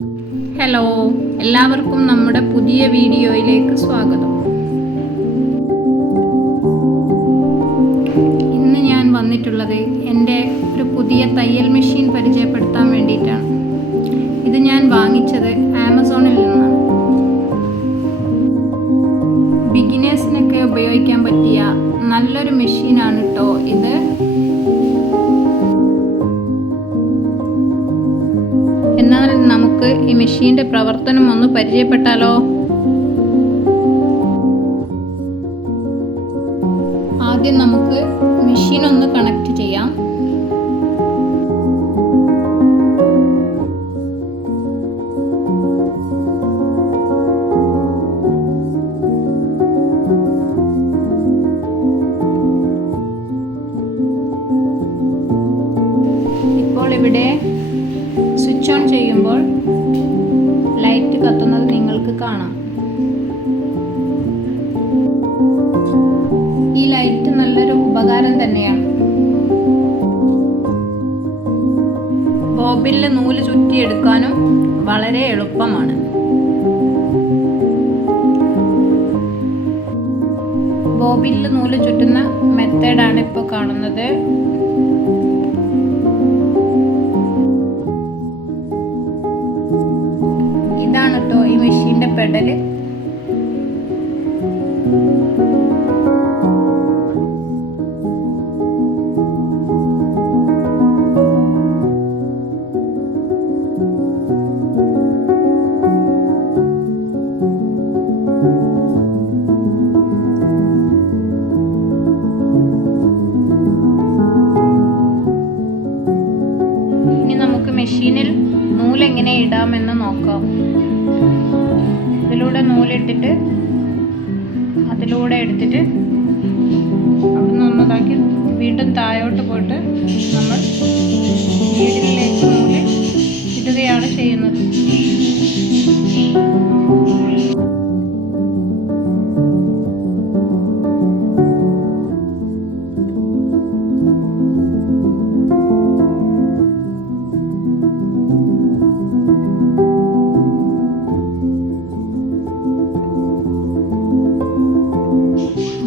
Hello, എല്ലാവർക്കും നമ്മുടെ പുതിയ വീഡിയോയിലേക്ക് സ്വാഗതം. ഇന്ന് ഞാൻ വന്നിട്ടുള്ളത് എൻ്റെ ഒരു പുതിയ തയ്യൽ മെഷീൻ പരിചയപ്പെടുത്താൻ വേണ്ടിയിട്ടാണ്. ഇത് ഞാൻ വാങ്ങിച്ചത് ആമസോണിൽ നിന്നാണ്. ബിഗിനേഴ്സിനൊക്കെ ഉപയോഗിക്കാൻ പറ്റിയ നല്ലൊരു മെഷീനാണ് കേട്ടോ ഇത്. എന്നാൽ നമുക്ക് ഈ മെഷീൻ്റെ പ്രവർത്തനം ഒന്ന് പരിചയപ്പെട്ടാലോ? ആദ്യം നമുക്ക് മെഷീൻ ഒന്ന് കണക്ട് ചെയ്യാം. ഇപ്പോൾ ഇവിടെ സ്വിച്ച് ഓൺ ചെയ്യുമ്പോൾ ലൈറ്റ് കത്തുന്നത് നിങ്ങൾക്ക് കാണാം. ഈ ലൈറ്റ് നല്ലൊരു ഉപകാരം തന്നെയാണ്. ബോബിനിൽ നൂല് ചുറ്റിയെടുക്കാനും വളരെ എളുപ്പമാണ്. ബോബിനിൽ നൂല് ചുറ്റുന്ന മെത്തേഡാണ് ഇപ്പോൾ കാണുന്നത്. ഇതാണ് കേട്ടോ ഈ മെഷീൻ്റെ പെഡല്. ഇനി നമുക്ക് മെഷീനിൽ നൂലെങ്ങനെ ഇടാമെന്ന് നോക്കാം. ഇതിലൂടെ നൂലിട്ടിട്ട് അതിലൂടെ എടുത്തിട്ട് അവിടെ ഒന്നതാക്കി വീണ്ടും താഴോട്ട് പോയിട്ട് നമ്മൾ നീഡിലേക്ക് നൂല് ഇടുകയാണ് ചെയ്യുന്നത്.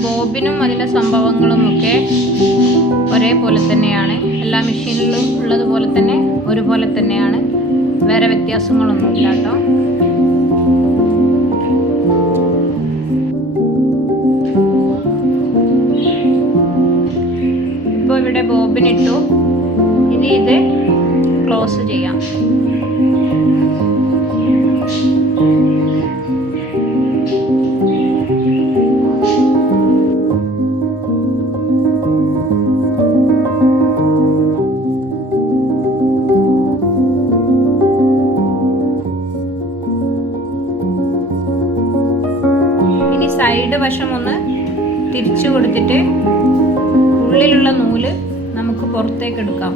ബോബിനും അതിലെ സംഭവങ്ങളുമൊക്കെ ഒരേപോലെ തന്നെയാണ്. എല്ലാ മെഷീനിലും ഉള്ളതുപോലെ തന്നെ ഒരുപോലെ തന്നെയാണ്. വേറെ വ്യത്യാസങ്ങളൊന്നുമില്ല കേട്ടോ. ഇപ്പോൾ ഇവിടെ ബോബിനിട്ടു. ഇനി ഇത് ക്ലോസ് ചെയ്യാം. സൈഡ് വശം ഒന്ന് തിരിച്ചു കൊടുത്തിട്ട് ഉള്ളിലുള്ള നൂല് നമുക്ക് പുറത്തേക്ക് എടുക്കാം.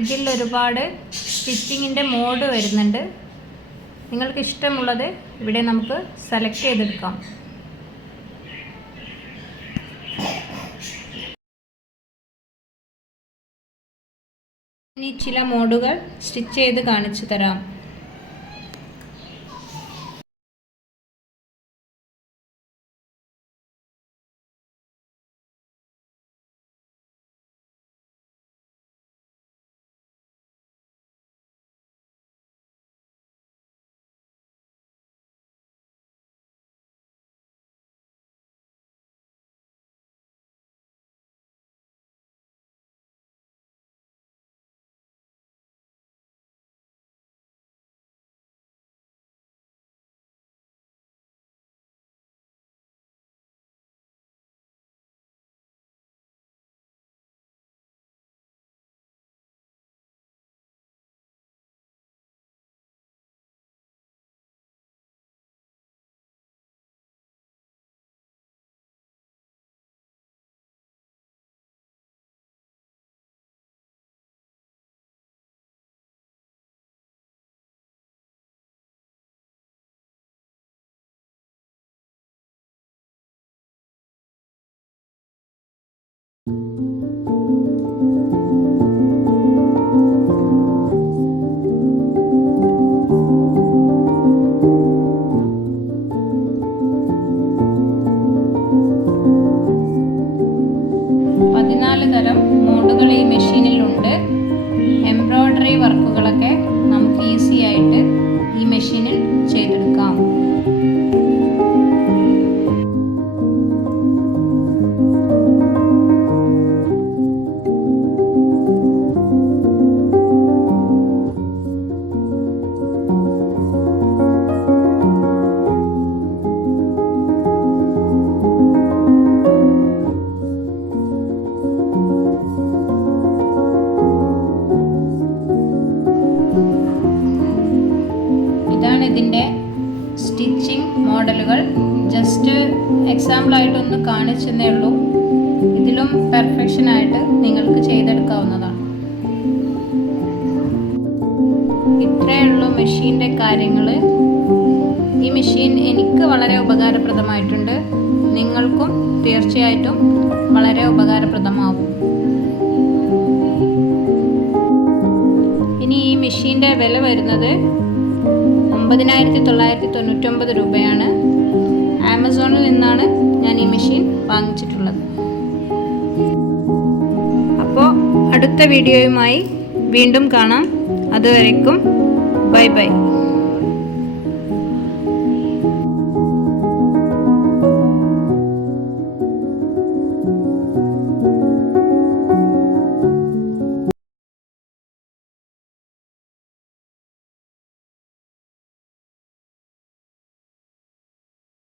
ഇതിൽ ഒരുപാട് സ്റ്റിച്ചിങ്ങിൻ്റെ മോഡ് വരുന്നുണ്ട്. നിങ്ങൾക്ക് ഇഷ്ടമുള്ളത് ഇവിടെ നമുക്ക് സെലക്ട് ചെയ്തെടുക്കാം. ഇനി ചില മോഡുകൾ സ്റ്റിച്ച് ചെയ്ത് കാണിച്ചു തരാം. തരം മോഡുകൾ ഈ മെഷീനിലുണ്ട്. എംബ്രോയ്ഡറി വർക്കുകളൊക്കെ നമുക്ക് ഈസി ആയിട്ട് ഈ മെഷീനിൽ ചെയ്തെടുക്കാം. ഇതാണ് ഇതിൻ്റെ സ്റ്റിച്ചിങ് മോഡലുകൾ. ജസ്റ്റ് എക്സാമ്പിളായിട്ടൊന്ന് കാണിച്ചെന്നേ ഉള്ളൂ. ഇതിലും പെർഫെക്ഷനായിട്ട് നിങ്ങൾക്ക് ചെയ്തെടുക്കാവുന്നതാണ്. ഇത്രയേ ഉള്ളൂ മെഷീൻ്റെ കാര്യങ്ങൾ. ഈ മെഷീൻ എനിക്ക് വളരെ ഉപകാരപ്രദമായിട്ടുണ്ട്. നിങ്ങൾക്കും തീർച്ചയായിട്ടും വളരെ ഉപകാരപ്രദമാവും. ഇനി ഈ മെഷീൻ്റെ വില വരുന്നത് 9999 രൂപയാണ്. ആമസോണിൽ നിന്നാണ് ഞാൻ ഈ മെഷീൻ വാങ്ങിച്ചിട്ടുള്ളത്. അപ്പോൾ അടുത്ത വീഡിയോയുമായി വീണ്ടും കാണാം. അതുവരേക്കും ബൈ ബൈ.